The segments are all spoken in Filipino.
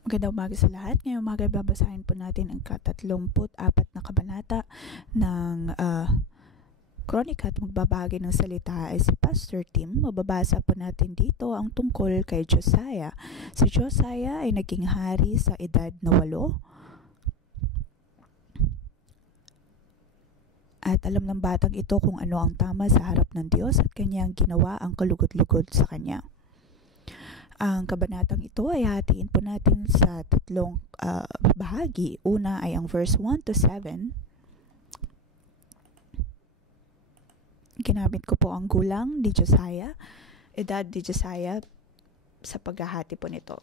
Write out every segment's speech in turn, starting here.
Magandang umaga sa lahat. Ngayong umaga babasahin po natin ang ka-34 na kabanata ng Kronika at magbabahagi ng salita ay si Pastor Tim. Mababasa po natin dito ang tungkol kay Josiah. Si Josiah ay naging hari sa edad na 8. At alam ng batang ito kung ano ang tama sa harap ng Diyos at kanyang ginawa ang kalugod-lugod sa kanya. Ang kabanatang ito ay hatiin po natin sa 3 bahagi. Una ay ang verse 1 to 7. Ginamit ko po ang gulang ni Josiah, edad ni Josiah sa paghahati po nito.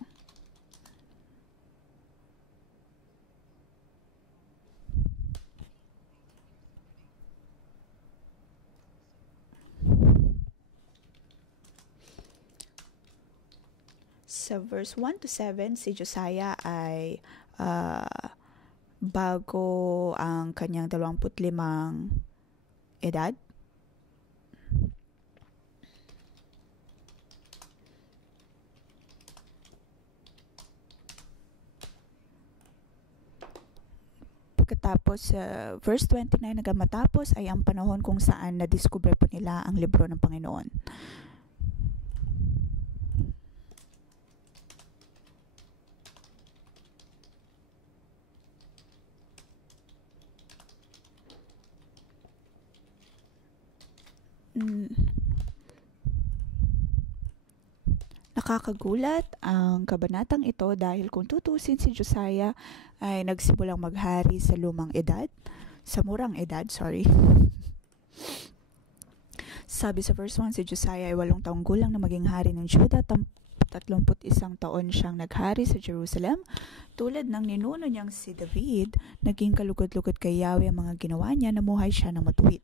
Sa verse 1 to 7, si Josiah ay bago ang kanyang 25 edad. Pagkatapos verse 29 hanggang matapos ay ang panahon kung saan nadiskubre po nila ang libro ng Panginoon. Nakakagulat ang kabanatang ito dahil kung tutusin si Josiah ay nagsimulang maghari sa murang edad. Sabi sa verse 1, si Josiah ay 8 taong gulang na maging hari ng Judah. 31 taon siyang naghari sa Jerusalem. Tulad ng ninuno niyang si David, naging kalugod-lugod kay Yahweh ang mga ginawa niya, namuhay siya ng matuwid.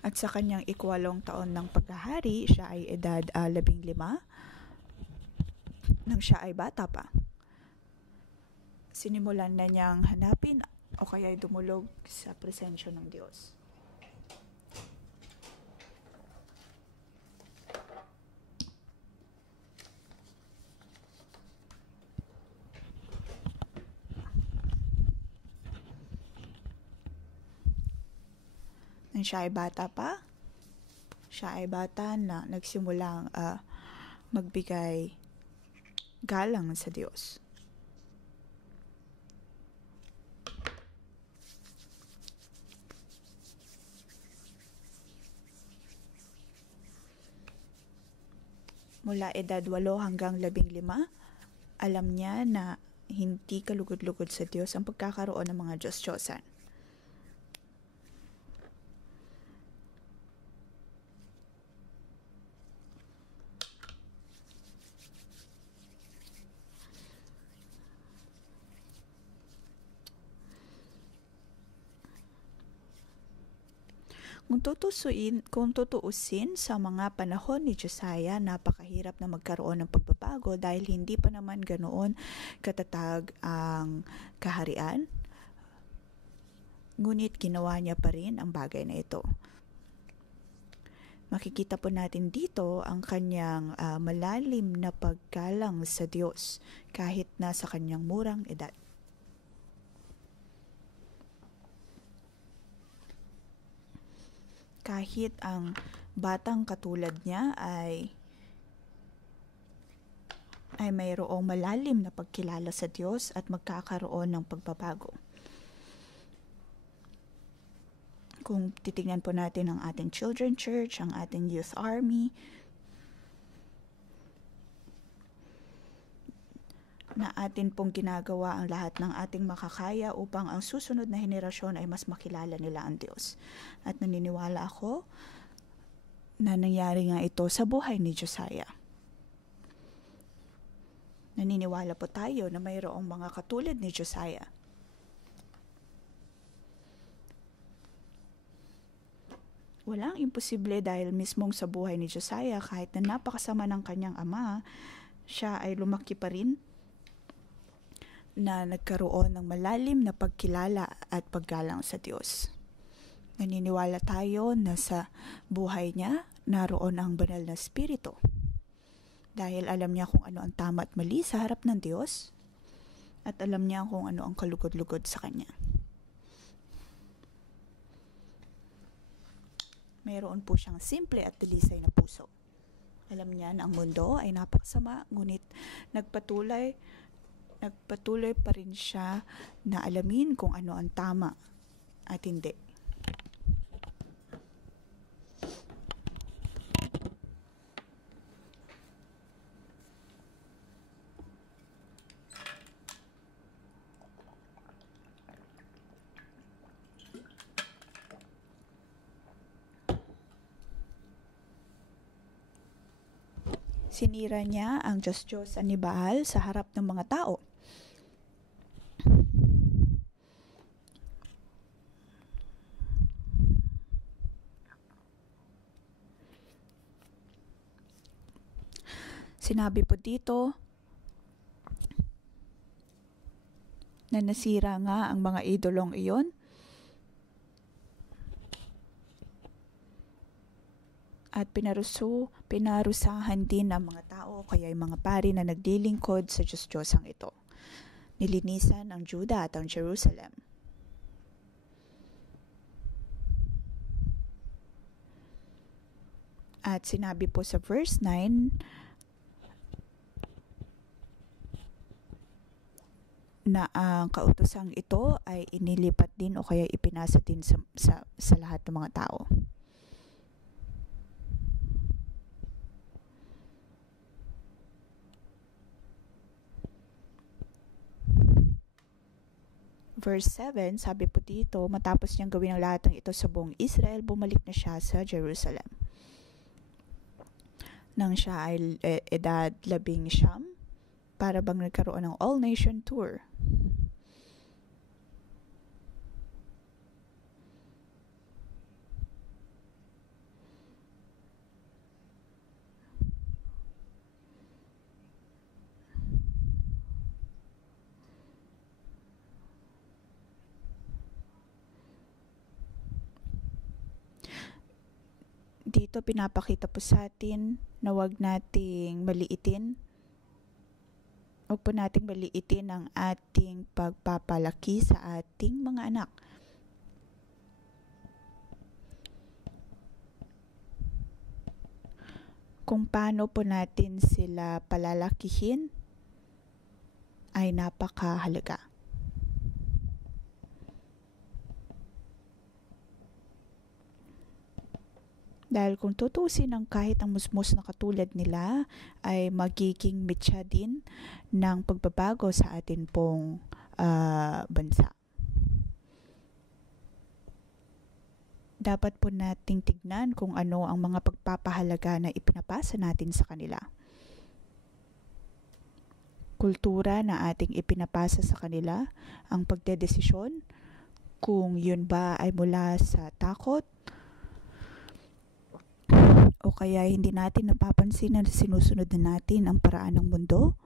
At sa kanyang 8 taon ng paghahari, siya ay edad 15 nang siya ay bata pa. Sinimulan na niyang hanapin o kaya dumulog sa presensya ng Diyos. Nang siya ay bata pa, siya ay bata na nagsimulang magbigay galang sa Diyos. Mula edad 8 hanggang 15, alam niya na hindi kalugod-lugod sa Diyos ang pagkakaroon ng mga Diyos-Diyosan. Kung tutuusin sa mga panahon ni Josiah, napakahirap na magkaroon ng pagbabago dahil hindi pa naman ganoon katatag ang kaharian. Ngunit ginawa niya pa rin ang bagay na ito. Makikita po natin dito ang kanyang malalim na paggalang sa Diyos kahit na sa kanyang murang edad. Kahit ang batang katulad niya ay mayroong malalim na pagkilala sa Diyos at magkakaroon ng pagbabago. Kung titingnan po natin ang ating Children Church, ang ating Youth Army, na atin pong ginagawa ang lahat ng ating makakaya upang ang susunod na henerasyon ay mas makilala nila ang Diyos. At naniniwala ako na nangyari nga ito sa buhay ni Josiah. Naniniwala po tayo na mayroong mga katulad ni Josiah. Walang imposible dahil mismong sa buhay ni Josiah, kahit na napakasama ng kanyang ama, siya ay lumaki pa rin na nagkaroon ng malalim na pagkilala at paggalang sa Diyos. Naniniwala tayo na sa buhay niya naroon ang banal na espiritu. Dahil alam niya kung ano ang tama at mali sa harap ng Diyos, at alam niya kung ano ang kalugod-lugod sa Kanya. Mayroon po siyang simple at delisay na puso. Alam niya na ang mundo ay napakasama, ngunit nagpatuloy pa rin siya na alamin kung ano ang tama at hindi. Sinira niya ang Diyos-Diyosan ni Baal sa harap ng mga tao. Sinabi po dito na nasira nga ang mga idolong iyon at pinarusahan din ng mga tao, kaya yung mga pari na naglilingkod sa Diyos-Diyosang ito. Nilinisan ang Juda at ang Jerusalem. At sinabi po sa verse 9 na ang kautosang ito ay inilipat din o kaya ipinasa din sa lahat ng mga tao. Verse 7, sabi po dito, matapos niyang gawin ang lahat ng ito sa buong Israel, bumalik na siya sa Jerusalem. Nang siya ay edad 19, para bang nagkaroon ng all-nation tour. Dito pinapakita po sa atin na huwag nating maliitin ang ating pagpapalaki sa ating mga anak. Kung paano po natin sila palalakihin ay napakahalaga. Dahil kung tutusin ang kahit ang musmus na katulad nila ay magiging mitya din ng pagbabago sa atin pong bansa. Dapat po nating tignan kung ano ang mga pagpapahalaga na ipinapasa natin sa kanila. Kultura na ating ipinapasa sa kanila, ang pagdedesisyon, kung yun ba ay mula sa takot, o kaya hindi natin napapansin na sinusunod na natin ang paraan ng mundo.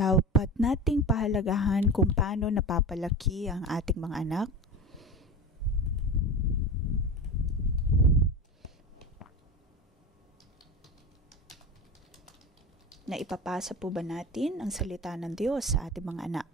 Dapat nating pahalagahan kung paano napapalaki ang ating mga anak. Na ipapasa po ba natin ang salita ng Diyos sa ating mga anak?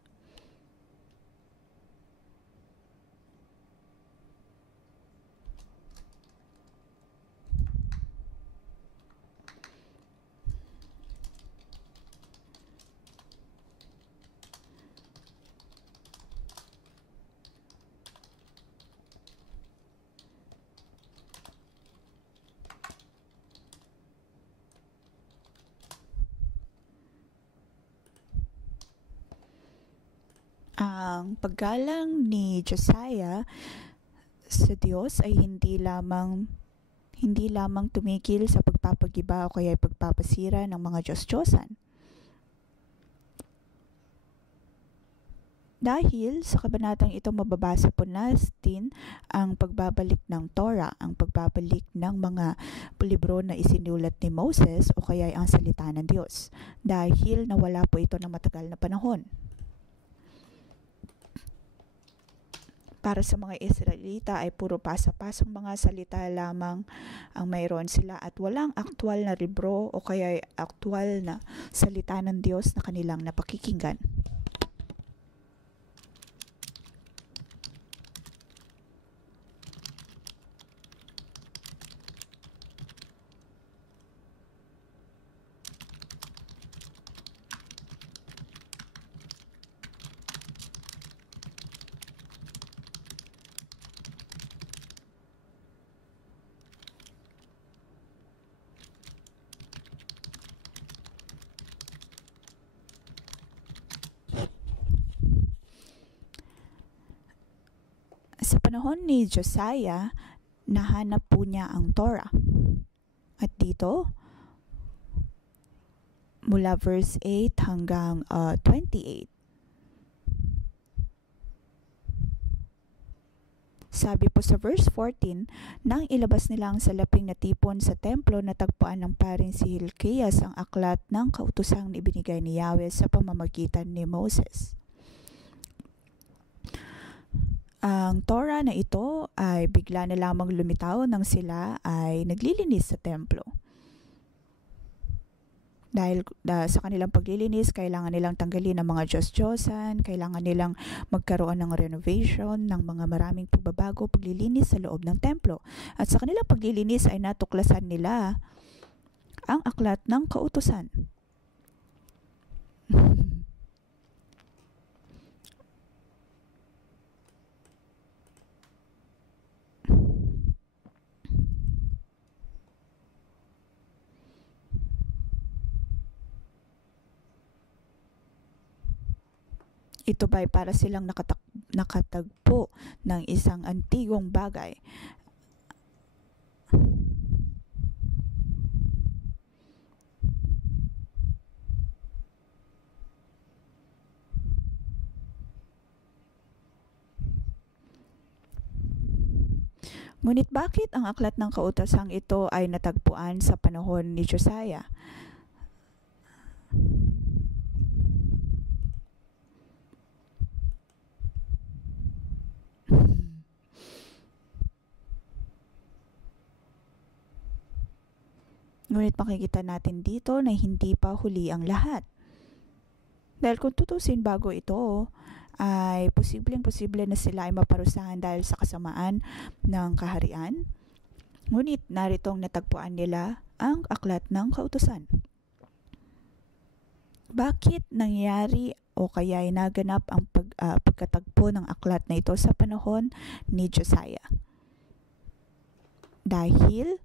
Ang paggalang ni Josiah sa Diyos ay hindi lamang tumigil sa pagpapagiba o kaya pagpapasira ng mga Diyos-Diyosan. Dahil sa kabanatang ito mababasa po natin ang pagbabalik ng Torah, ang pagbabalik ng mga libro na isinulat ni Moses o kaya ang salita ng Diyos. Dahil nawala po ito ng matagal na panahon. Para sa mga Israelita ay puro pasa-pasang mga salita lamang ang mayroon sila at walang aktwal na libro o kaya aktwal na salita ng Diyos na kanilang napakikinggan. Sa panahon ni Josiah, nahanap po niya ang Torah. At dito, mula verse 8 hanggang 28, sabi po sa verse 14, nang ilabas nila ang salaping na tipon sa templo, natagpuan ng paring si Hilkias ang aklat ng kautosang ibinigay ni Yahweh sa pamamagitan ni Moses. Ang Torah na ito ay bigla na lamang lumitaw nang sila ay naglilinis sa templo. Dahil sa kanilang paglilinis, kailangan nilang tanggalin ang mga Diyos-Diyosan, kailangan nilang magkaroon ng renovation, ng mga maraming pagbabago, paglilinis sa loob ng templo. At sa kanilang paglilinis ay natuklasan nila ang aklat ng kautusan. Ito ba'y para silang nakatagpo ng isang antigong bagay. Ngunit bakit ang aklat ng kautasang ito ay natagpuan sa panahon ni Josiah? Ngunit makikita natin dito na hindi pa huli ang lahat. Dahil kung tutusin bago ito, ay posibleng-posible na sila ay maparusahan dahil sa kasamaan ng kaharian. Ngunit naritong natagpuan nila ang aklat ng kautusan. Bakit nangyari o kaya ay naganap ang pagkatagpo ng aklat na ito sa panahon ni Josiah? Dahil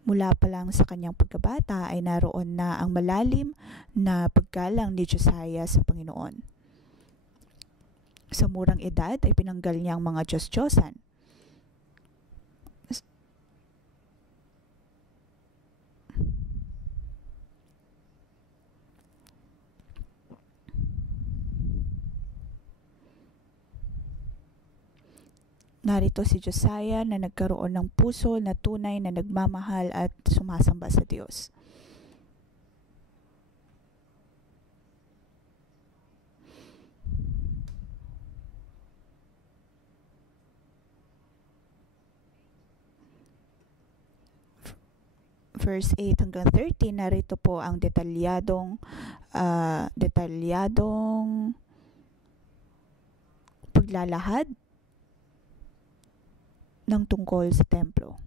mula pa lang sa kanyang pagkabata ay naroon na ang malalim na paggalang ni Josiah sa Panginoon. Sa murang edad ay pinanggal niya ang mga Diyos-Diyosan. Narito si Josiah na nagkaroon ng puso na tunay na nagmamahal at sumasamba sa Diyos. Verse 8 hanggang 13, narito po ang detalyadong paglalahad ng tungkol sa templo.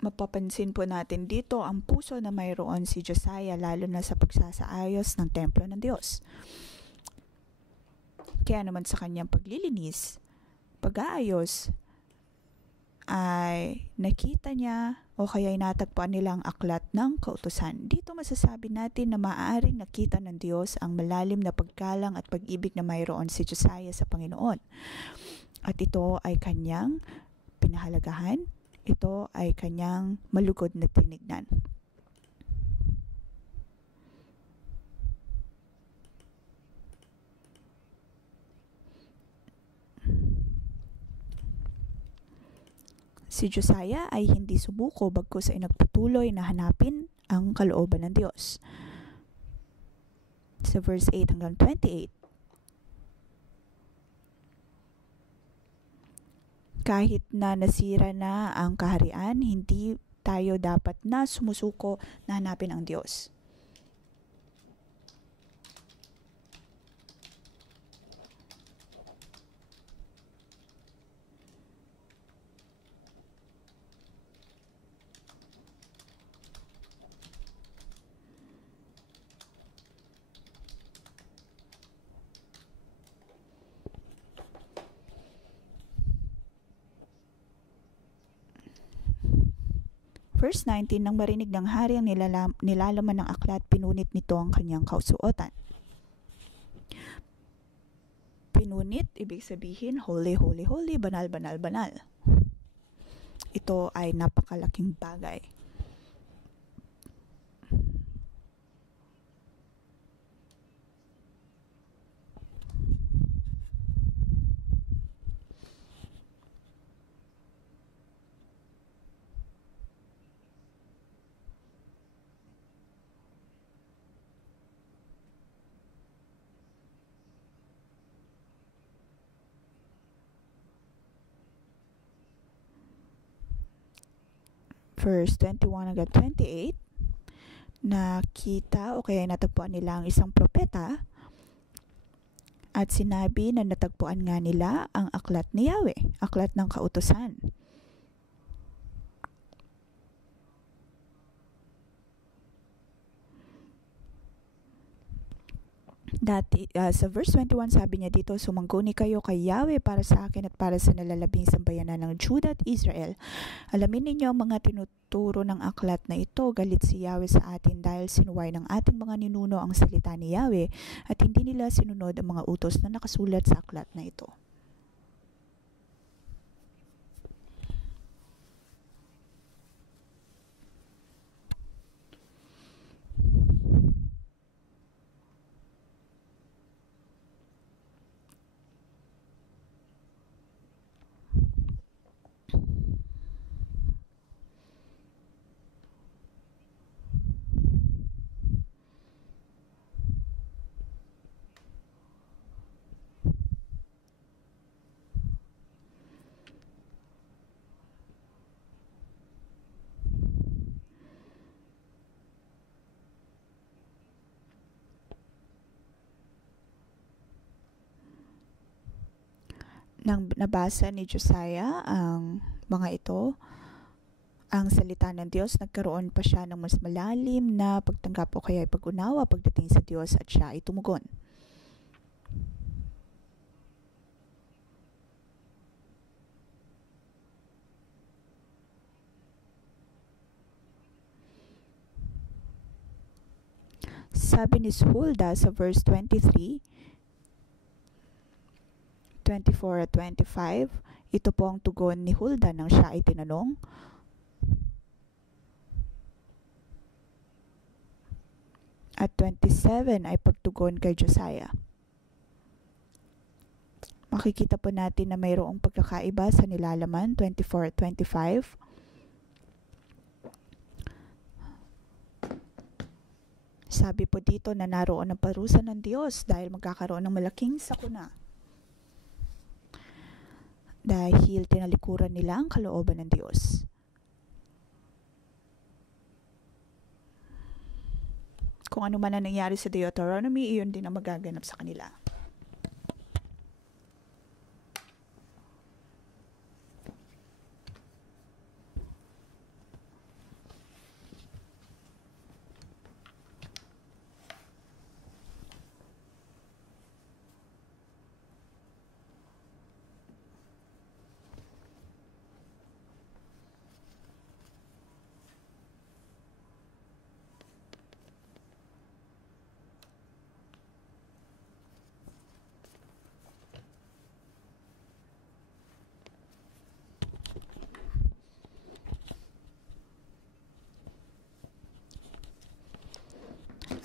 Mapapansin po natin dito ang puso na mayroon si Josiah lalo na sa pagsasaayos ng templo ng Diyos. Kaya naman sa kanyang paglilinis, pag-aayos, ay nakita niya o kaya natagpuan nila ang aklat ng kautusan. Dito masasabi natin na maaaring nakita ng Diyos ang malalim na paggalang at pag-ibig na mayroon si Josiah sa Panginoon. At ito ay kanyang pinahalagahan, ito ay kanyang malugod na tinignan. Si Josiah ay hindi sumuko bagkus ay nagpatuloy na hanapin ang kalooban ng Diyos. Sa verse 8 hanggang 28. Kahit na nasira na ang kaharian, hindi tayo dapat na sumusuko na hanapin ang Diyos. Verse 19, nang marinig ng hari ang nilalaman ng aklat, pinunit nito ang kanyang kausuotan. Pinunit, ibig sabihin, holy, holy, holy, banal, banal, banal. Ito ay napakalaking bagay. Verse 21 hanggang 28, nakita o kaya natagpuan nila ang isang propeta at sinabi na natagpuan nga nila ang aklat ni Yahweh, aklat ng kautusan. Sa verse 21, sabi niya dito, sumangguni kayo kay Yahweh para sa akin at para sa nalalabing sambayanan ng Judah at Israel. Alamin ninyo ang mga tinuturo ng aklat na ito, galit si Yahweh sa atin dahil sinuway ng ating mga ninuno ang salita ni Yahweh at hindi nila sinunod ang mga utos na nakasulat sa aklat na ito. Nang nabasa ni Josiah ang mga ito, ang salita ng Diyos, nagkaroon pa siya ng mas malalim na pagtanggap o kaya pag-unawa pagdating sa Diyos at siya ay tumugon. Sabi ni Hulda sa verse 23, 24 at 25, ito po ang tugon ni Hulda nang siya ay tinanong. At 27 ay pagtugon kay Josiah. Makikita po natin na mayroong pagkakaiba sa nilalaman, 24 at 25. Sabi po dito na naroon ang parusa ng Diyos dahil magkakaroon ng malaking sakuna. Dahil tinalikuran nila ang kalooban ng Diyos. Kung ano man ang nangyari sa Deuteronomy, iyon din ang magaganap sa kanila.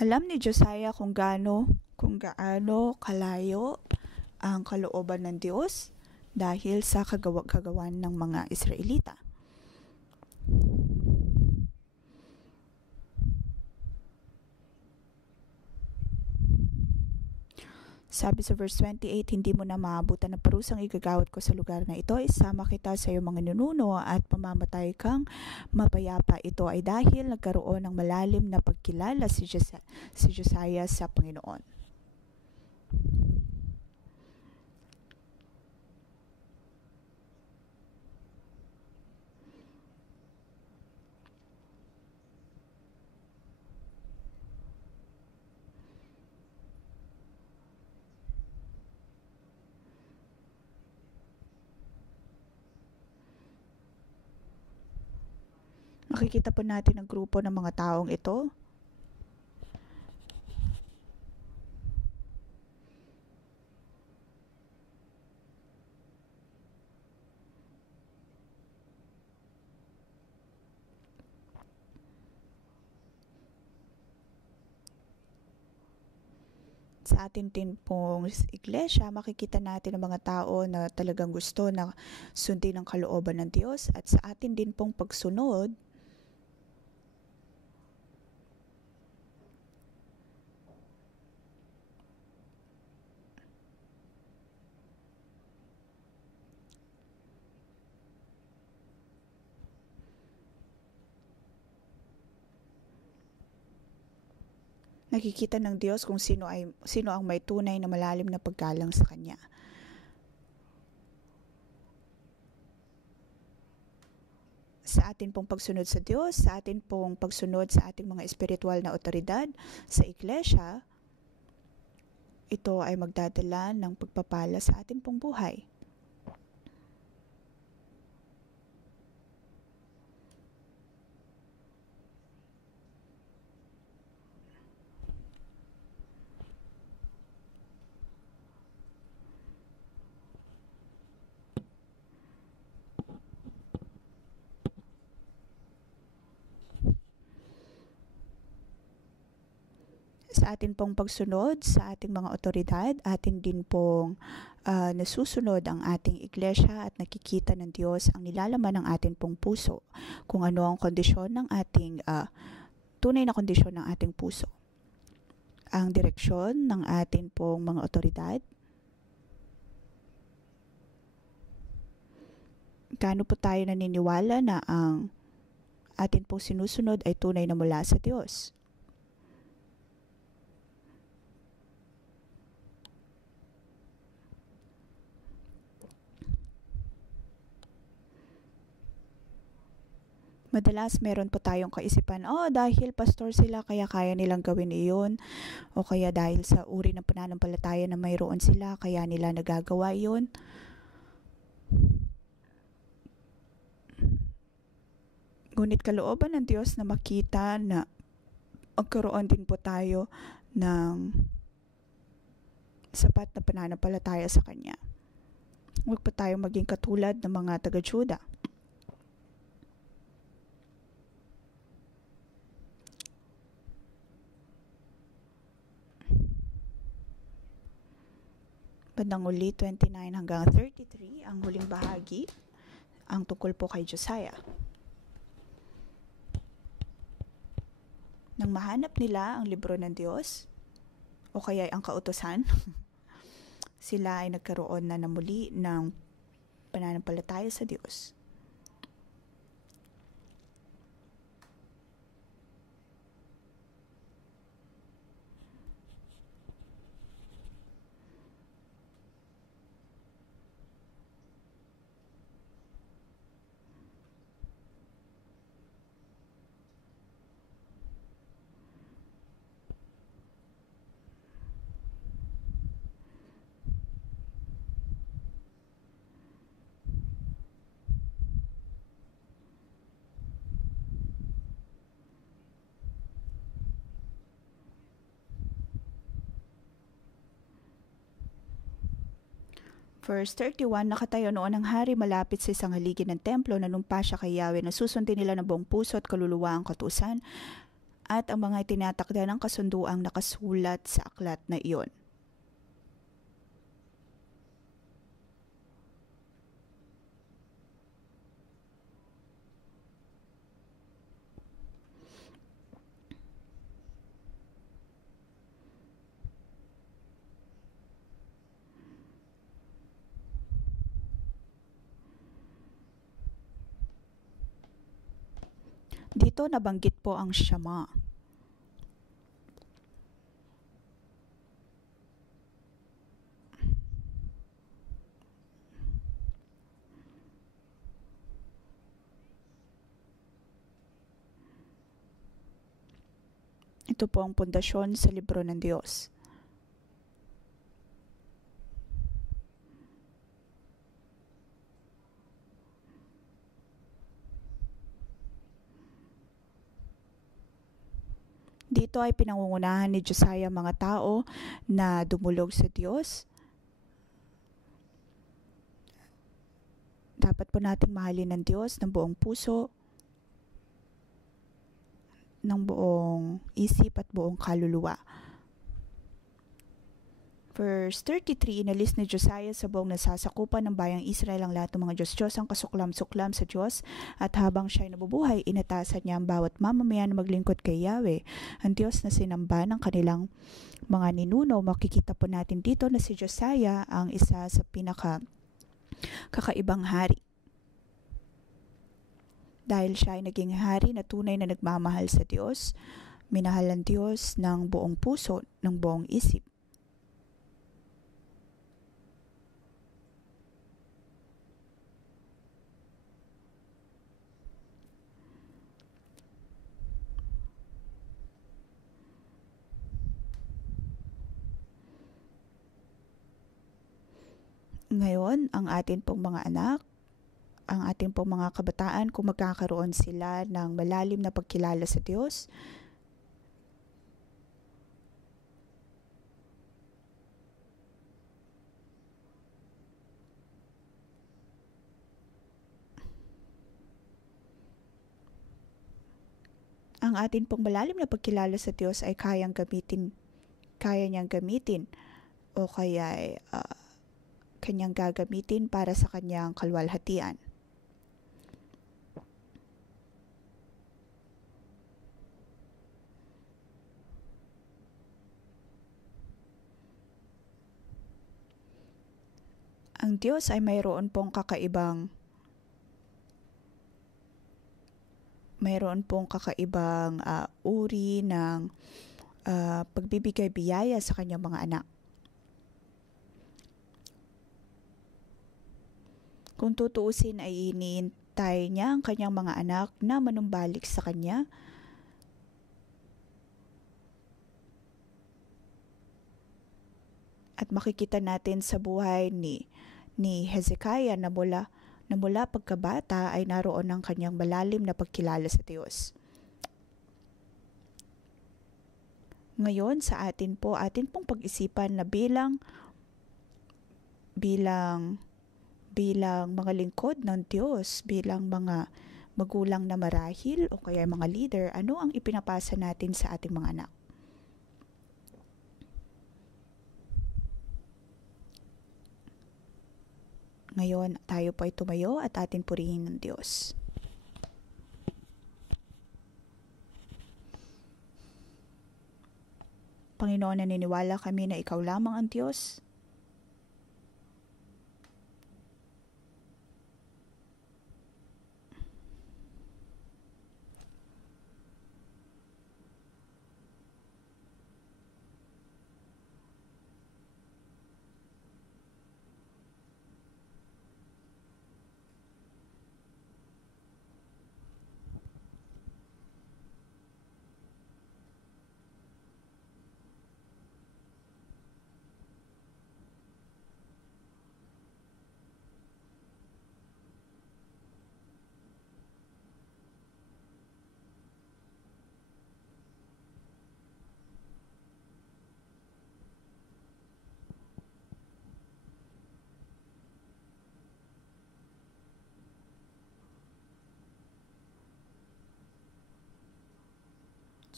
Alam ni Josiah kung gaano kalayo ang kalooban ng Diyos dahil sa kagawan ng mga Israelita. Sabi sa verse 28, hindi mo na maabutan ng parusang igagawad ko sa lugar na ito. Isama kita sa iyong mga ninuno at pamamatay kang mapayapa. Ito ay dahil nagkaroon ng malalim na pagkilala si Josiah sa Panginoon. Makikita po natin ang grupo ng mga taong ito. Sa atin din pong iglesia, makikita natin ang mga tao na talagang gusto na sundin ang kalooban ng Diyos, at sa atin din pong pagsunod nakikita ng Diyos kung sino ang may tunay na malalim na paggalang sa Kanya. Sa atin pong pagsunod sa Diyos, sa atin pong pagsunod sa ating mga espiritual na otoridad sa iglesia, ito ay magdadala ng pagpapala sa atin pong buhay. Sa atin pong pagsunod sa ating mga otoridad, atin din pong nasusunod ang ating iglesia at nakikita ng Diyos ang nilalaman ng ating pong puso, kung ano ang kondisyon ng ating tunay na kondisyon ng ating puso. Ang direksyon ng ating pong mga otoridad, gaano po tayo naniniwala na ang atin pong sinusunod ay tunay na mula sa Diyos. Madalas meron po tayong kaisipan, dahil pastor sila kaya kaya nilang gawin iyon, o kaya dahil sa uri ng pananampalataya na mayroon sila kaya nila nagagawa iyon. Ngunit kalooban ng Diyos na makita na magkaroon din po tayo ng sapat na pananampalataya sa Kanya. Huwag po tayo maging katulad ng mga taga-Juda. Bandang uli 29 hanggang 33, ang huling bahagi, ang tungkol po kay Josiah. Nang mahanap nila ang libro ng Diyos, o kaya ang kautusan, sila ay nagkaroon na muli ng pananampalataya sa Diyos. Verse 31, nakatayo noon ang hari malapit sa isang haligi ng templo, nanumpa siya kay Yahweh na susundin nila ng buong puso at kaluluwa ang kautusan at ang mga itinatakda ng kasunduang nakasulat sa aklat na iyon. Dito nabanggit po ang Shama. Ito po ang pundasyon sa libro ng Diyos. Dito ay pinangungunahan ni Josiah mga tao na dumulog sa Diyos. Dapat po nating mahalin ng Diyos ng buong puso, ng buong isip at buong kaluluwa. Verse 33, inalis ni Josiah sa buong nasasakupan ng bayang Israel ang lahat ng mga Diyos-Diyos ang kasuklam-suklam sa Diyos, at habang siya'y nabubuhay, inatasan niya ang bawat mamamayan na maglingkod kay Yahweh, ang Diyos na sinamba ng kanilang mga ninuno. Makikita po natin dito na si Josiah ang isa sa kakaibang hari. Dahil siya ay naging hari na tunay na nagmamahal sa Diyos, minahal ang Diyos ng buong puso, ng buong isip. Ngayon, ang atin pong mga anak, ang ating pong mga kabataan, kung magkakaroon sila ng malalim na pagkilala sa Diyos, ang atin pong malalim na pagkilala sa Diyos ay kaya niyang gamitin o kaya kanyang gagamitin para sa kanyang kalwalhatian. Ang Diyos ay mayroon pong kakaibang uri ng pagbibigay biyaya sa kanyang mga anak. Kung tutuusin ay hinihintay niya ang kanyang mga anak na manumbalik sa kanya. At makikita natin sa buhay ni Hezekiah na mula pagkabata ay naroon ang kanyang malalim na pagkilala sa Diyos. Ngayon sa atin pong pag-isipan na bilang mga lingkod ng Diyos, bilang mga magulang na marahil o kaya mga leader, ano ang ipinapasa natin sa ating mga anak? Ngayon, tayo po ay tumayo at atin purihin ng Diyos. Panginoon, naniniwala kami na Ikaw lamang ang Diyos.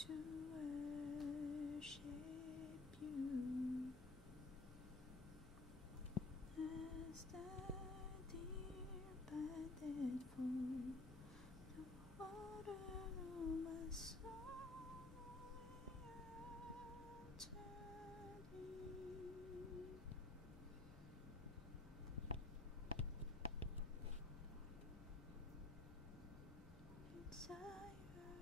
To worship you as the deer panted for the water of my soul, desire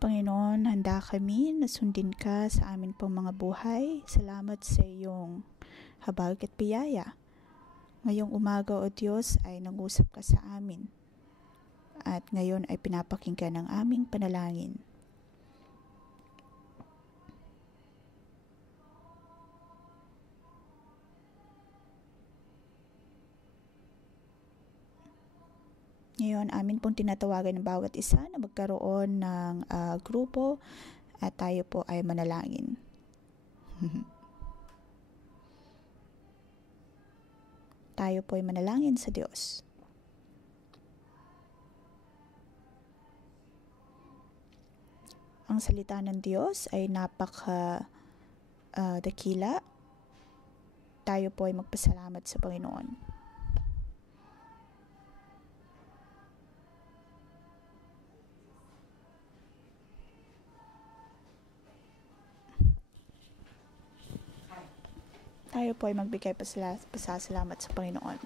Panginoon, handa kami na sundin ka sa amin pong mga buhay. Salamat sa iyong habag at biyaya. Ngayong umaga, O Diyos, ay nangusap ka sa amin. At ngayon ay pinapakinggan ang aming panalangin. Ngayon, amin pong tinatawagan ng bawat isa na magkaroon ng grupo at tayo po ay manalangin. Tayo po ay manalangin sa Diyos. Ang salita ng Diyos ay dakila. Tayo po ay magpasalamat sa Panginoon. Tayo po ay magbigay pasasalamat sa Panginoon.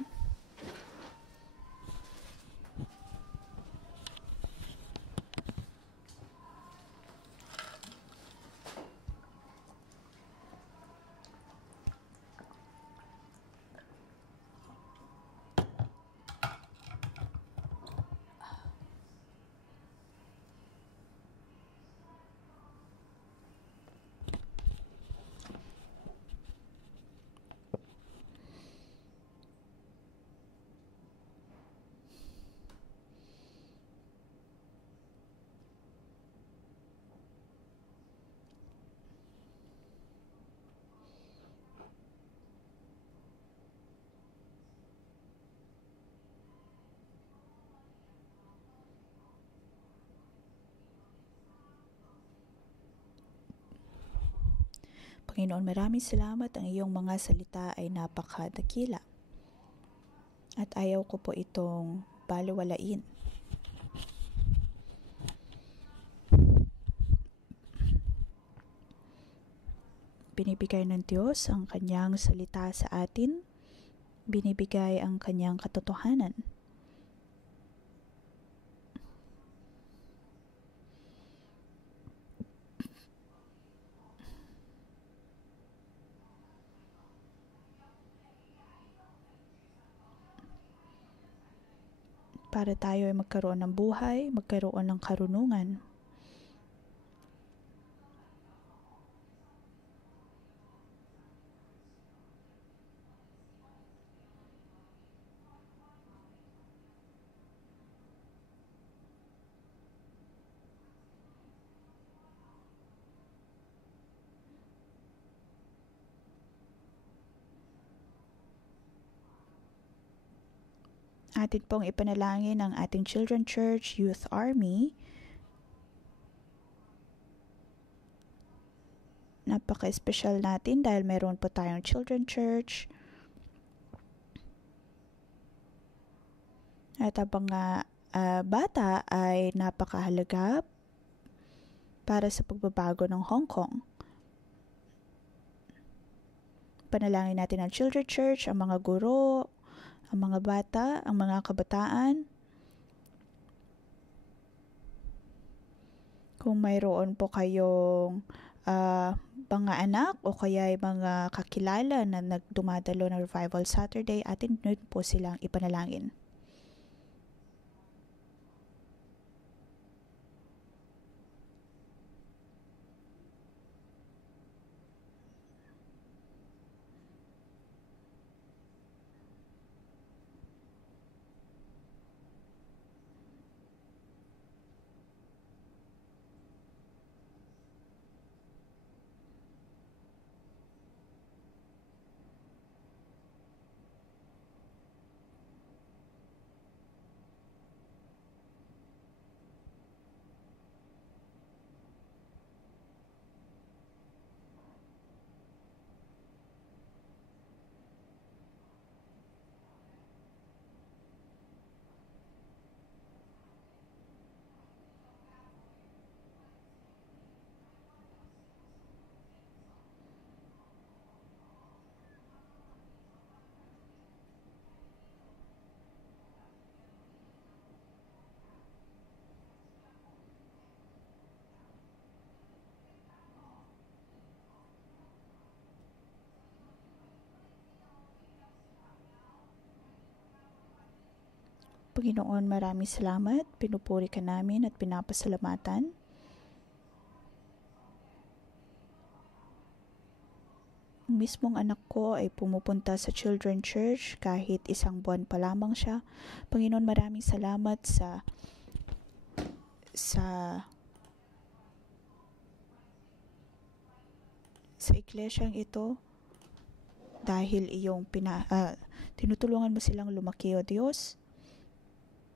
Panginoon, maraming salamat. Ang iyong mga salita ay napakadakila. At ayaw ko po itong baliwalain. Binibigay ng Diyos ang kanyang salita sa atin. Binibigay ang kanyang katotohanan. Para tayo ay magkaroon ng buhay, magkaroon ng karunungan. Atin pong ipanalangin ang ating Children Church Youth Army. Napaka-espesyal natin dahil meron po tayong Children Church. At ang mga bata ay napakahalaga para sa pagbabago ng Hong Kong. Panalangin natin ang Children Church, ang mga guro, ang mga bata, ang mga kabataan. Kung mayroon po kayong mga anak o kaya mga kakilala na nagdumadalo ng Revival Saturday, atin din po silang ipanalangin. Panginoon, maraming salamat. Pinupuri ka namin at pinapasalamatan. Ang mismong anak ko ay pumupunta sa Children Church kahit isang buwan pa lamang siya. Panginoon, maraming salamat sa iglesyang ito dahil iyong tinutulungan mo silang lumaki, o Diyos,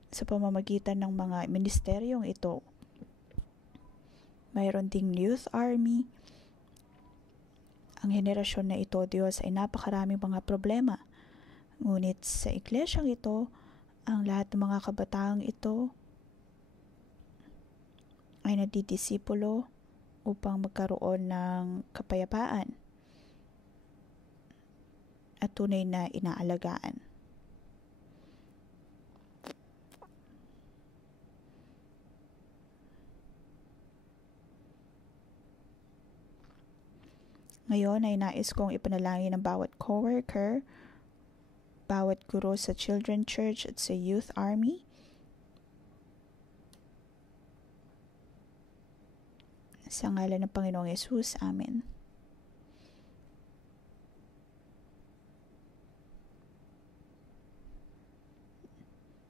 sa pamamagitan ng mga ministeryong ito. Mayroon ding Youth Army. Ang henerasyon na ito, Diyos, ay napakaraming mga problema. Ngunit sa iglesyang ito, ang lahat ng mga kabataang ito ay nadidisipulo upang magkaroon ng kapayapaan at tunay na inaalagaan. Ngayon ay nais kong ipanalangin ang bawat coworker, bawat guro sa Children Church at sa Youth Army. Sa ngalan ng Panginoong Yesus, Amen.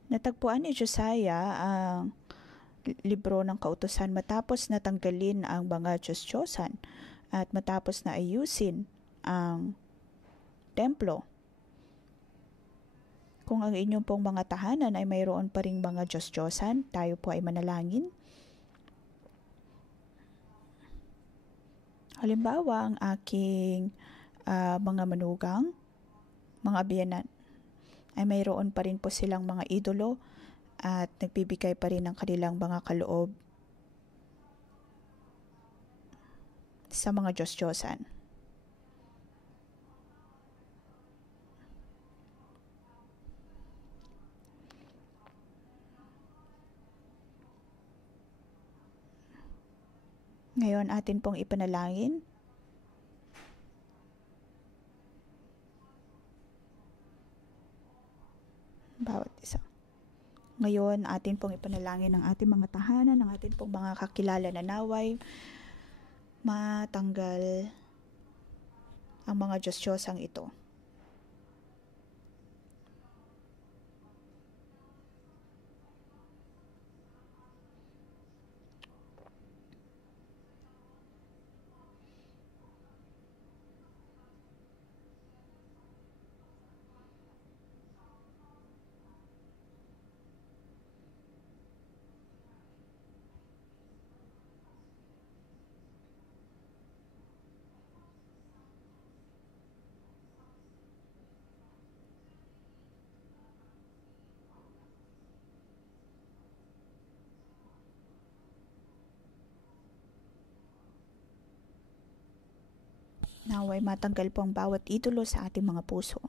Natagpuan ni Josiah ang libro ng kautusan matapos natanggalin ang mga Diyos-Diyosan at matapos na ayusin ang templo. Kung ang inyong pong mga tahanan ay mayroon pa ring mga Diyos-Diyosan, tayo po ay manalangin. Halimbawa, ang aking mga manugang, mga biyenan, ay mayroon pa rin po silang mga idolo at nagbibigay pa rin ng kanilang mga kaloob sa mga Diyos-Diyosan. Ngayon, atin pong ipanalangin. Bawat isa. Ngayon, atin pong ipanalangin ang ating mga tahanan, ang ating pong mga kakilala na naway matanggal ang mga Diyos-Diyosang ito. Naway matanggal po ang bawat idolo sa ating mga puso.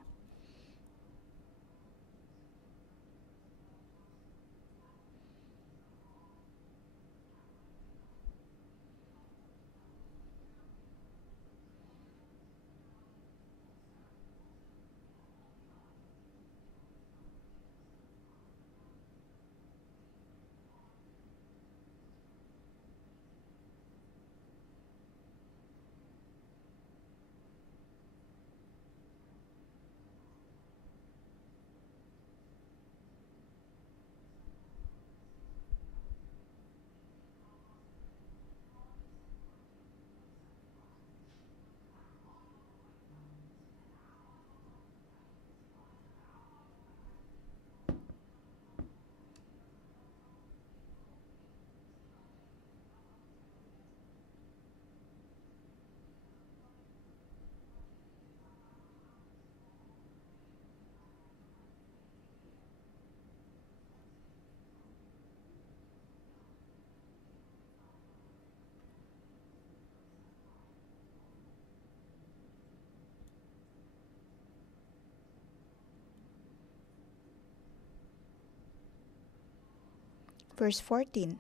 Verse 14.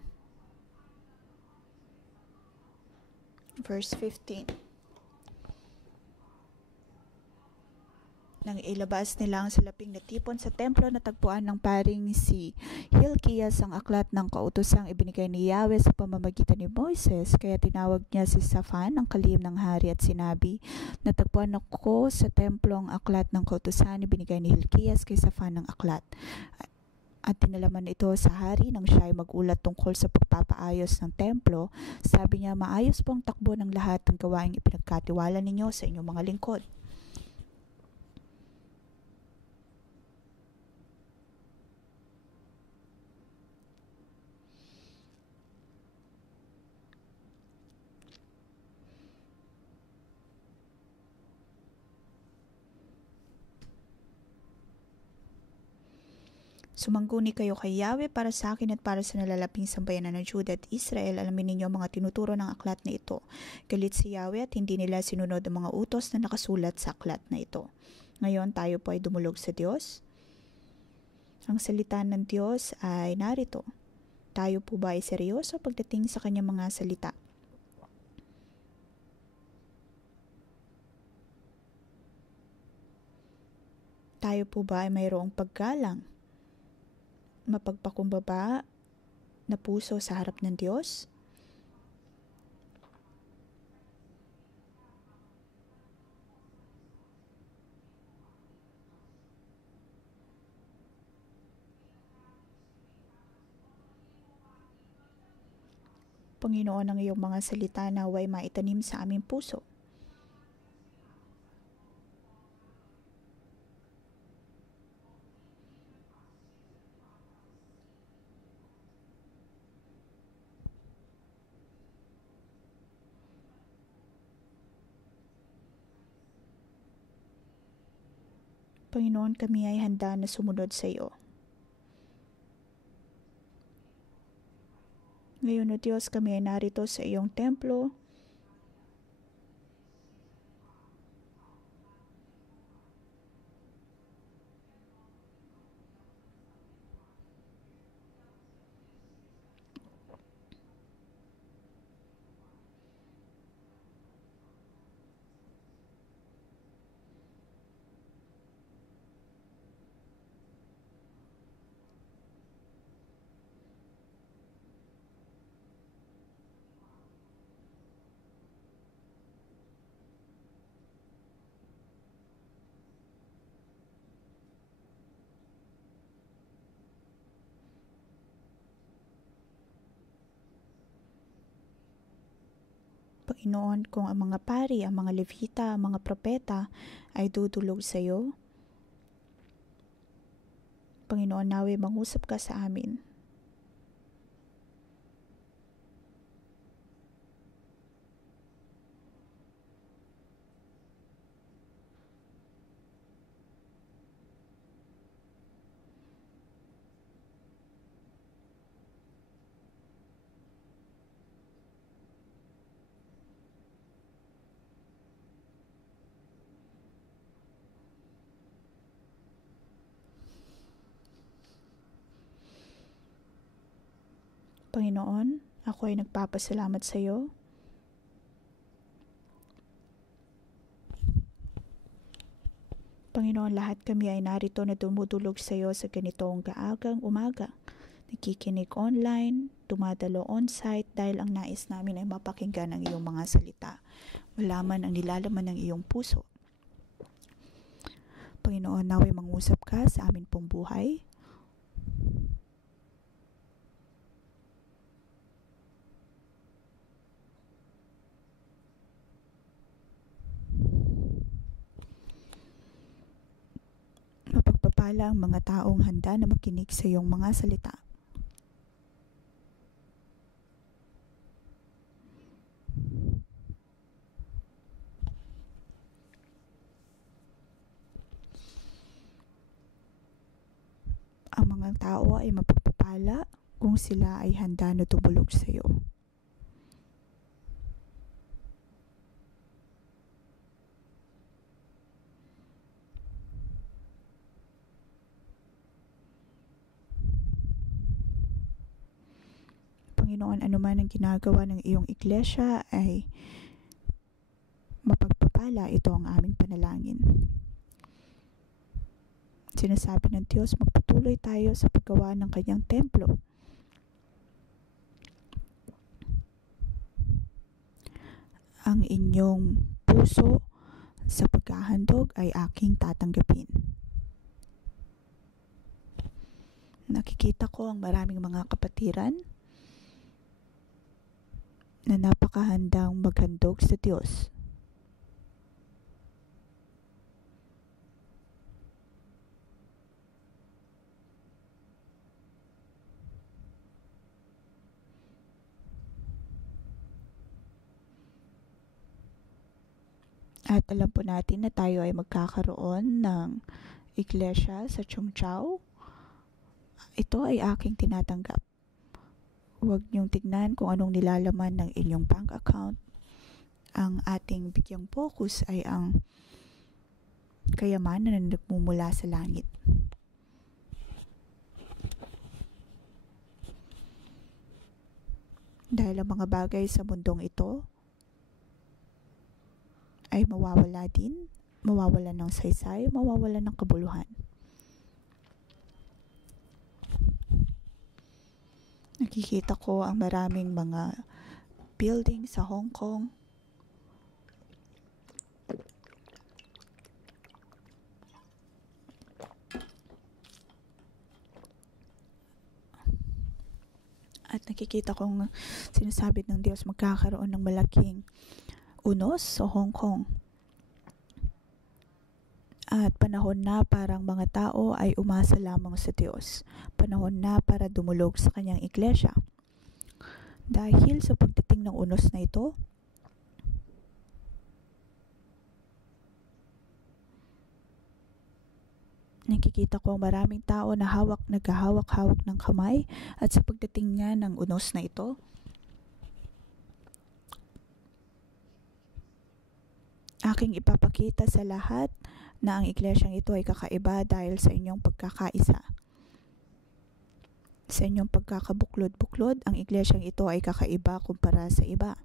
Verse 15. Nang ilabas nila ang salaping na tipon sa templo, natagpuan ng paring si Hilkias ang aklat ng kautosang ibinigay ni Yahweh sa pamamagitan ni Moises. Kaya tinawag niya si Shaphan, ang kalihim ng hari, at sinabi, natagpuan ako sa templo ang aklat ng kautosan ibinigay ni Hilkias kay Shaphan ng aklat. At tinalaman ito sa hari nang siya ay magulat tungkol sa pagpapaayos ng templo. Sabi niya, maayos po ang takbo ng lahat ng gawaing ipinagkatiwala ninyo sa inyong mga lingkod. Sumangguni kayo kay Yahweh para sa akin at para sa nalalaping sambayanan ng Juda at Israel. Alamin ninyo ang mga tinuturo ng aklat na ito. Galit si Yahweh at hindi nila sinunod ang mga utos na nakasulat sa aklat na ito. Ngayon tayo po ay dumulog sa Diyos. Ang salita ng Diyos ay narito. Tayo po ba ay seryoso pagdating sa kanyang mga salita? Tayo po ba ay mayroong paggalang, mapagpakumbaba na puso sa harap ng Diyos? Panginoon, ang iyong mga salita naway maitanim sa aming puso. Panginoon, kami ay handa na sumunod sa iyo. Ngayon, O Diyos, kami ay narito sa iyong templo. Panginoon, kung ang mga pari, ang mga levita, ang mga propeta ay dudulog sa iyo, Panginoon, nawi mangusap ka sa amin. Panginoon, ako ay nagpapasalamat sa iyo. Panginoon, lahat kami ay narito na dumudulog sa iyo sa ganitong kaagang umaga. Nakikinig online, dumadalo on-site dahil ang nais namin ay mapakinggan ang iyong mga salita. Malaman ang nilalaman ng iyong puso. Panginoon, naway mangusap ka sa amin pong buhay. Mapagpapala ang mga taong handa na makinig sa iyong mga salita. Ang mga tao ay mapagpapala kung sila ay handa na tumulog sa iyo. Panginoon, anuman ang ginagawa ng iyong iglesia ay mapagpapala. Ito ang aming panalangin. Sinasabi ng Diyos, magpatuloy tayo sa paggawa ng kanyang templo. Ang inyong puso sa paghahandog ay aking tatanggapin. Nakikita ko ang maraming mga kapatiran na napakahandang maghandog sa Diyos. At alam po natin na tayo ay magkakaroon ng iglesia sa Chongqing. Ito ay aking tinatanggap. Huwag niyong tignan kung anong nilalaman ng inyong bank account. Ang ating bigyang focus ay ang kayamanan na nagmumula sa langit. Dahil ang mga bagay sa mundong ito ay mawawala din, mawawala ng saysay, mawawala ng kabuluhan. Nakikita ko ang maraming mga building sa Hong Kong. At nakikita kong sinasabi ng Diyos magkakaroon ng malaking unos sa Hong Kong. At panahon na parang mga tao ay umasa lamang sa Diyos. Panahon na para dumulog sa kanyang iglesia. Dahil sa pagdating ng unos na ito, Nakikita ko ang maraming tao na naghahawak-hawak ng kamay, at sa pagdating nga ng unos na ito, aking ipapakita sa lahat na ang iglesyang ito ay kakaiba dahil sa inyong pagkakaisa. Sa inyong pagkakabuklod-buklod, ang iglesyang ito ay kakaiba kumpara sa iba.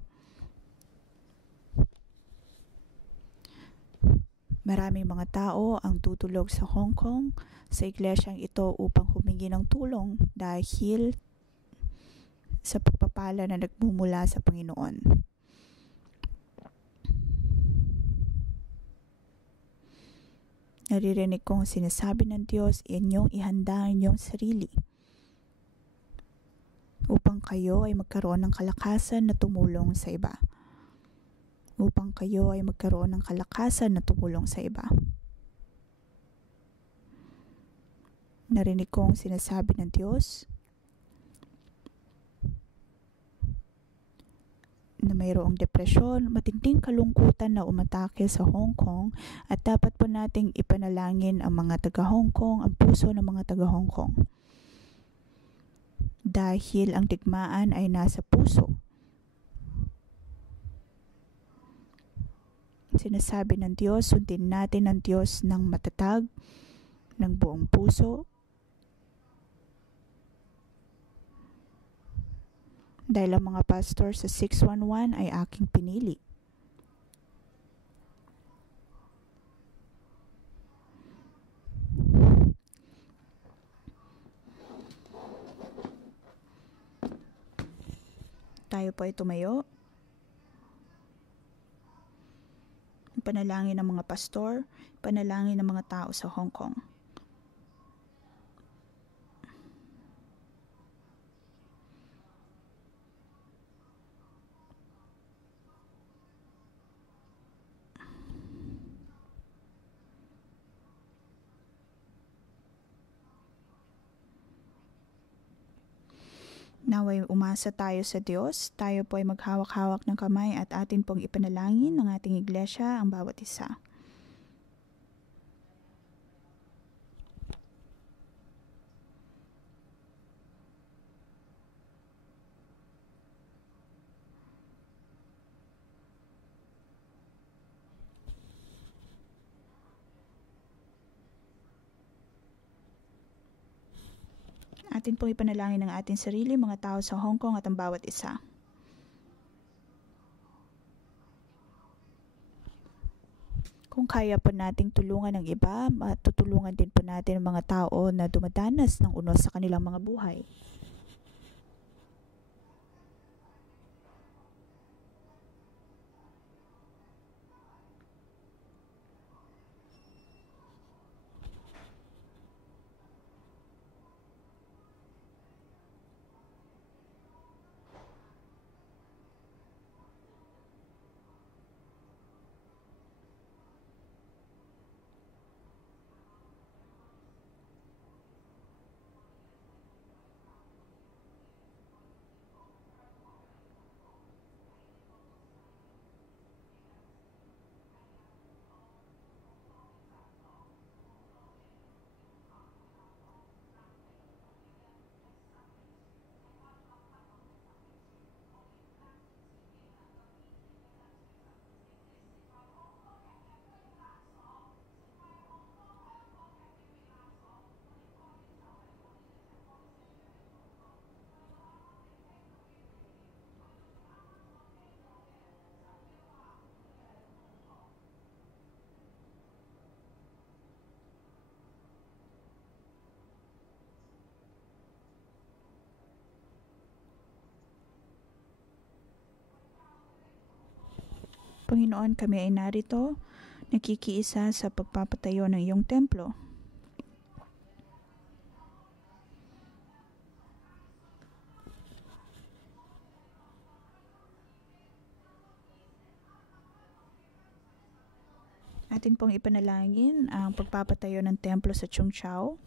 Maraming mga tao ang tutulog sa Hong Kong sa iglesyang ito upang humingi ng tulong dahil sa pagpapala na nagmumula sa Panginoon. Naririnig kong sinasabi ng Diyos, inyong ihanda ang inyong sarili upang kayo ay magkaroon ng kalakasan na tumulong sa iba. Upang kayo ay magkaroon ng kalakasan na tumulong sa iba. Narinig kong sinasabi ng Diyos na mayroong depresyon, matinding kalungkutan na umatake sa Hong Kong, at dapat po nating ipanalangin ang mga taga Hong Kong, ang puso ng mga taga Hong Kong. Dahil ang digmaan ay nasa puso. Sinasabi ng Diyos, sundin natin ang Diyos ng matatag, ng buong puso. Dahil ang mga pastor sa 611 ay aking pinili. Tayo po ay tumayo. Panalangin ng mga pastor, panalangin ng mga tao sa Hong Kong. Naway umasa tayo sa Diyos, tayo po ay maghawak-hawak ng kamay at atin pong ipanalangin ng ating iglesia ang bawat isa. Atin pong ipanalangin ng ating sarili, mga tao sa Hong Kong at ang bawat isa. Kung kaya po nating tulungan ng iba, matutulungan din po natin ang mga tao na dumadanas ng unos sa kanilang mga buhay. Panginoon, kami ay narito, nakikiisa sa pagpapatayo ng iyong templo. Atin pong ipanalangin ang pagpapatayo ng templo sa Chung Chau.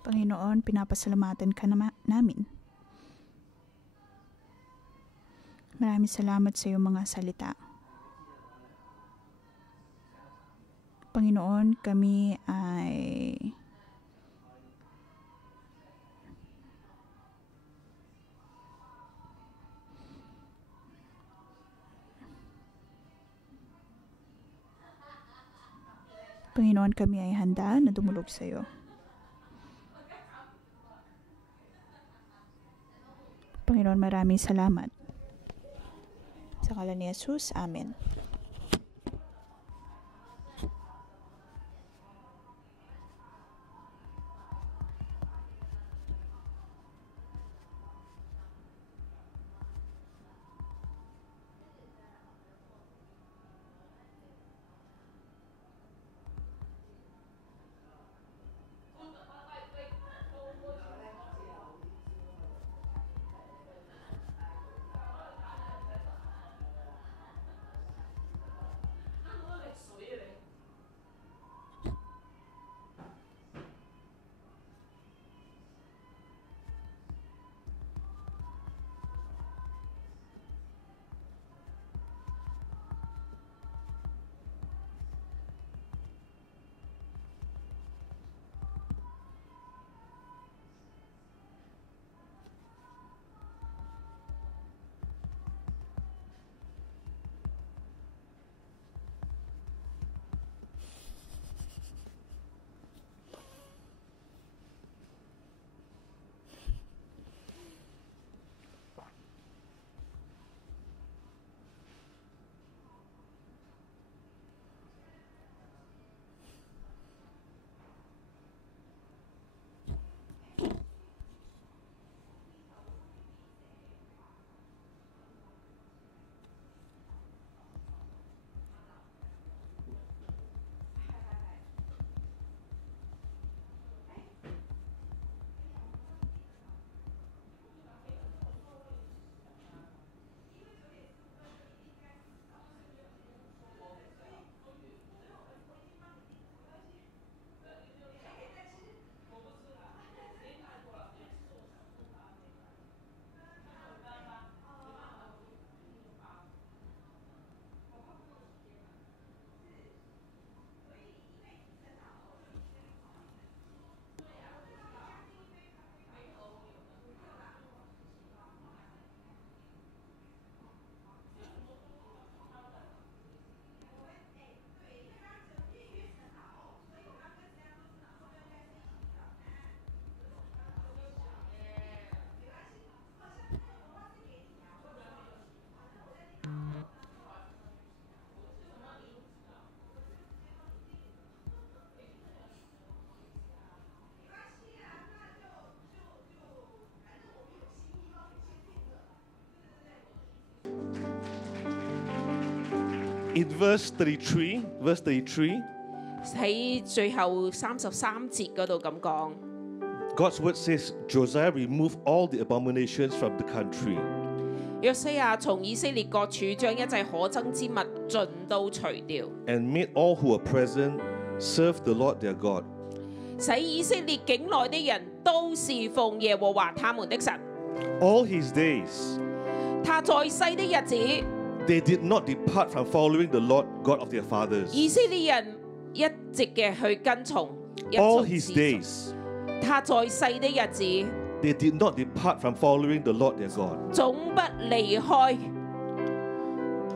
Panginoon, pinapasalamatan ka namin. Maraming salamat sa iyong mga salita. Panginoon, kami ay handa na dumulog sa iyo. Panginoon, maraming salamat. Sa ngalan ni Jesus, Amen. In verse 33, 喺最後33節嗰度咁講， God's word says Josiah removed all the abominations from the country. 約西亞從以色列各處將一切可憎之物盡都除掉， And made all who were present serve the Lord their God. 使以色列境內的人都侍奉耶和華他們的神。 All his days, 他在世的日子， they did not depart from following the Lord God of their fathers. 以色列人一直嘅去跟從，一 All 從 his 事 days, 他在世的日子， they did not depart from following the Lord their God. 總不離開。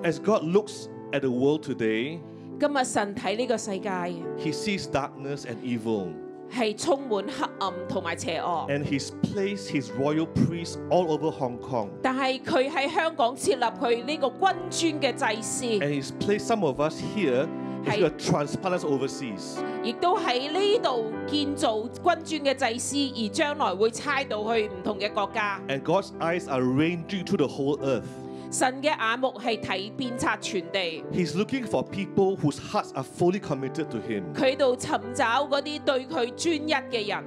As God looks at the world today, 今日神睇呢個世界 he sees darkness and evil. 係充滿黑暗同埋邪惡， And he's placed his royal priests all over Hong Kong. 但係佢喺香港設立佢呢個君尊嘅祭司， And he's placed some of us here as we are transplants overseas. 亦都喺呢度建造君尊嘅祭司，而將來會差到去唔同嘅國家。 And God's eyes are ranging through the whole earth. 神嘅眼目係睇遍察全地， He's looking for people whose hearts are fully committed to him 佢度尋找嗰啲對佢專一嘅人，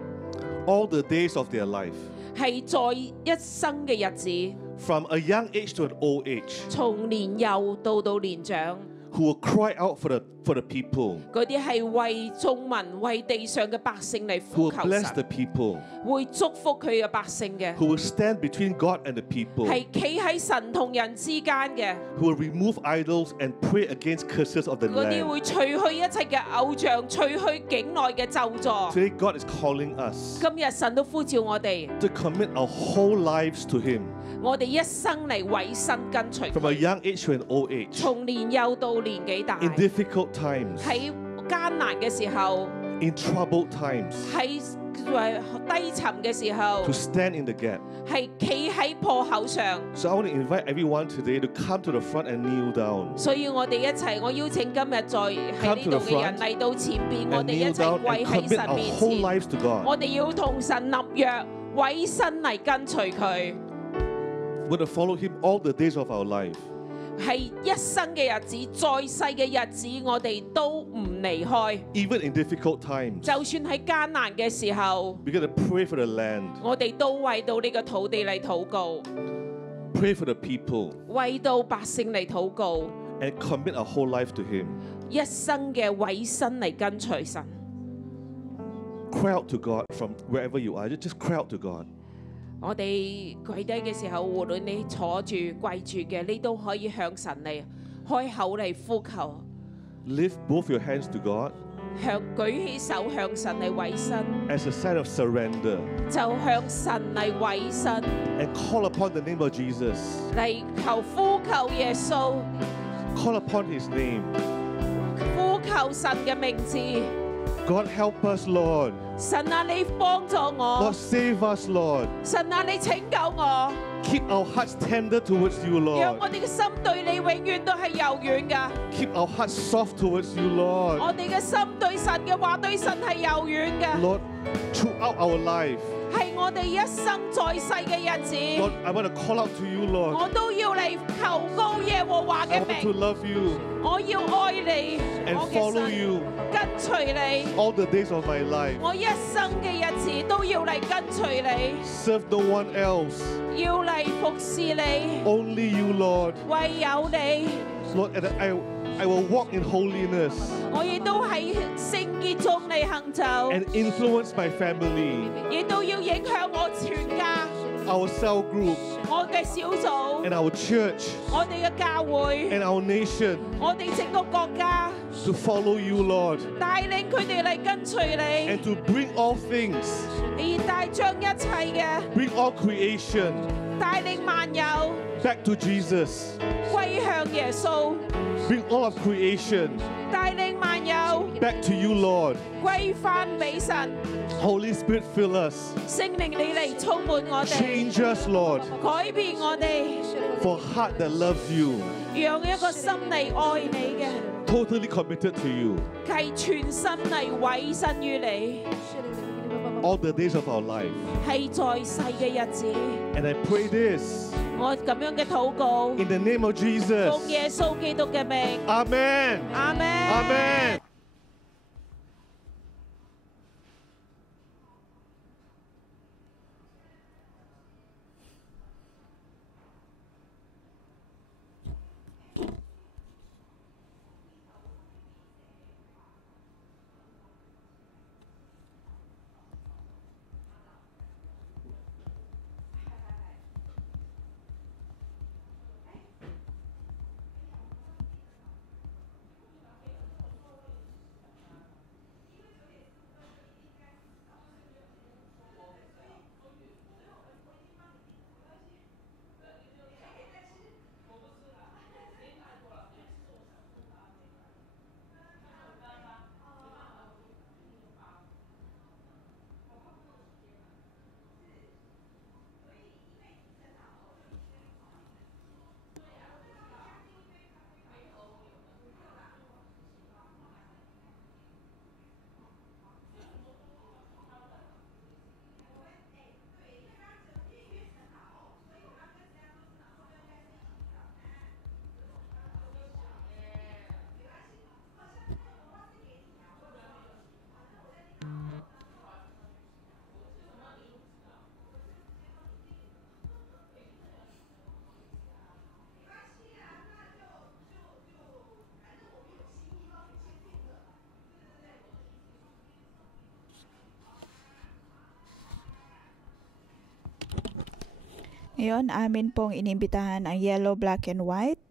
all the days of their life, 係在一生嘅日子， from a young age to an old age, 從年幼到年長， who will cry out for the people, 嗰啲係為眾民、為地上嘅百姓嚟 who 呼 will 求 bless the 神， people, 會祝福佢嘅百姓嘅， who will stand between God and the people, 係企喺神同人之間嘅， who will remove idols and pray against curses of the 嗰啲 land. 會除去一切嘅偶像，除去境內嘅咒詛。 Today, God is calling us 今日神都呼召我哋， to commit our whole lives to Him, 我哋一生嚟委身跟隨 from a 佢， young age to an old age, 從年幼到年紀大， in difficult times, 喺艱難嘅時候， in troubled times, 喺低沉嘅時候 to，stand in the gap. 係企喺破口上。 So I want to invite everyone today to come to the front and kneel down. 所以我哋一齊，我邀請今日在喺呢度嘅人嚟到前邊，我 And 哋一 kneel 齊 down 跪 and 喺 commit 神 our 面 whole 前， lives to God. 我哋要同神立約，委身嚟跟隨佢， We're to follow Him all the days of our life. 係一生嘅日子，在世嘅日子，我哋都唔離開。 Even in difficult times, 就算喺艱難嘅時候， we're going to pray for the land, 我哋都為到呢個土地嚟禱告， pray for the people, 為到百姓嚟禱告， and commit our whole life to Him. 一生嘅委身嚟跟隨神。 Cry out to God from wherever you are. Just cry out to God. 我哋跪低嘅時候，無論你坐住、跪住嘅，你都可以向神嚟開口嚟呼求， Lift both your hands to God 舉起手向神嚟委身， as a sign of surrender 就向神嚟委身， and call upon the name of Jesus. 嚟求呼求耶穌， Call upon His name. 呼求神嘅名字。 God, help us, Lord. 神啊，你幫助 Lord, 我， save us, Lord. 神啊，你拯救我， Keep our hearts tender towards you, 讓 Lord. 我哋嘅心對你永遠都係柔軟噶。 Keep our hearts soft towards you, Lord. 我哋嘅心對神嘅話對神係柔軟噶， Lord, throughout our life, 係我哋一生在世嘅日子。 Lord, I want to call out to you, Lord. 我都要嚟求告耶和華 I 嘅 want to 名， love you 我要愛你， and 我嘅 follow 神， you 跟隨你， all the days of my life. 我一生嘅日子都要嚟跟隨你， Serve no one else, 要嚟服侍你， only you, Lord. 唯有你， Lord, and I will walk in holiness 我亦都喺聖潔中嚟行走， and influence my family, 亦都要影響我全家， our cell group, 我嘅小組， and our church, 我哋嘅教會， and our nation 我哋整個國家， to follow you, Lord, 帶領佢哋嚟跟隨你， and to bring all things, 而帶將一切嘅 bring all creation 帶領萬有 back to Jesus. 歸向耶穌， Bring all of creation 帶領萬有 back to you, Lord. 歸翻俾神。 Holy Spirit, fill us. 聖靈你嚟充滿我哋， Change us, Lord, 改變我哋， for a heart that loves you, 讓一個心嚟愛你嘅， totally committed to you 係全心嚟委身於你， all the days of our life. 係在世嘅日子。 And I pray this 我咁樣嘅禱告， in the name of Jesus. 奉耶穌基督嘅名， Amen. 阿門。 Amen. Ngayon, amin pong inimbitahan ang Yellow, Black, and White.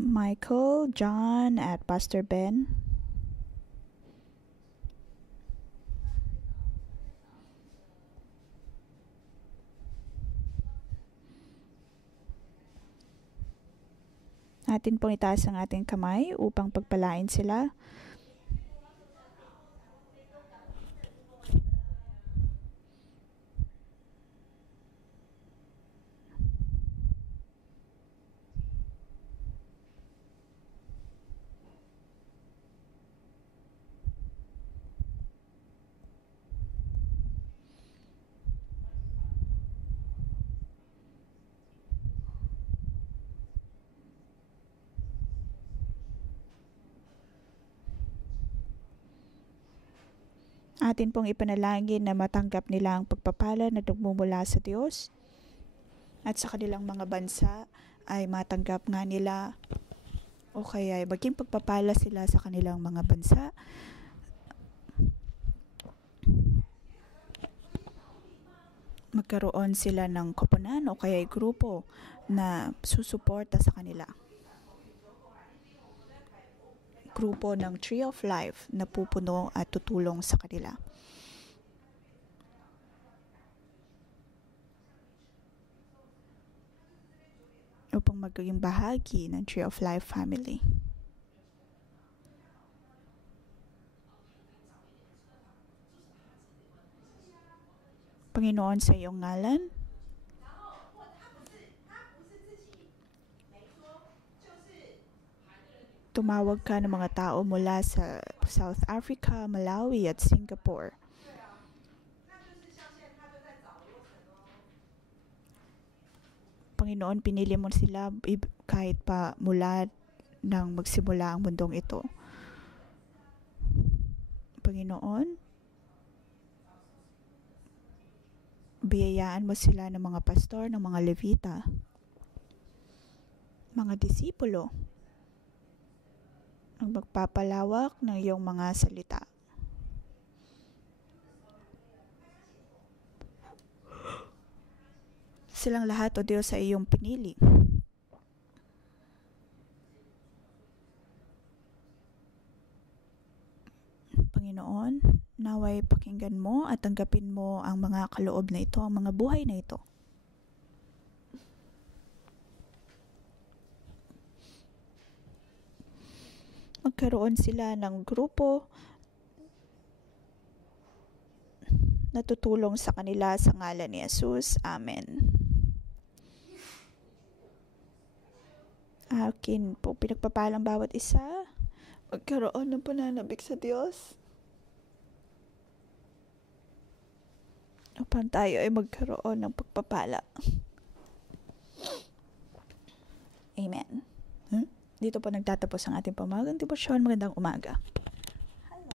Michael, John, at Pastor Ben. Atin pong itaas ang ating kamay upang pagpalain sila. Atin pong ipanalangin na matanggap nila ang pagpapala na nagmumula sa Diyos at sa kanilang mga bansa ay matanggap nga nila o kaya ay maging pagpapala sila sa kanilang mga bansa. Magkaroon sila ng koponan o kaya ay grupo na susuporta sa kanila. Grupo ng Tree of Life na pupuno at tutulong sa kanila. Upang maging bahagi ng Tree of Life family. Panginoon, sa iyong ngalan, tumawag ka ng mga tao mula sa South Africa, Malawi at Singapore. Panginoon, pinili mo sila kahit pa mula nang magsimula ang mundong ito. Panginoon, biyayaan mo sila ng mga pastor, ng mga levita, mga disipulo, ang magpapalawak ng iyong mga salita. Silang lahat, O Diyos, sa iyong pinili. Panginoon, naway pakinggan mo at tanggapin mo ang mga kaloob na ito, ang mga buhay na ito. Magkaroon sila ng grupo na tutulong sa kanila sa ngalan ni Jesus. Amen. Akin po pinagpapalang bawat isa. Magkaroon ng pananabik sa Diyos. Upang tayo ay magkaroon ng pagpapala. Amen. Dito po nagtatapos ang ating pamagang debosyon. Magandang umaga.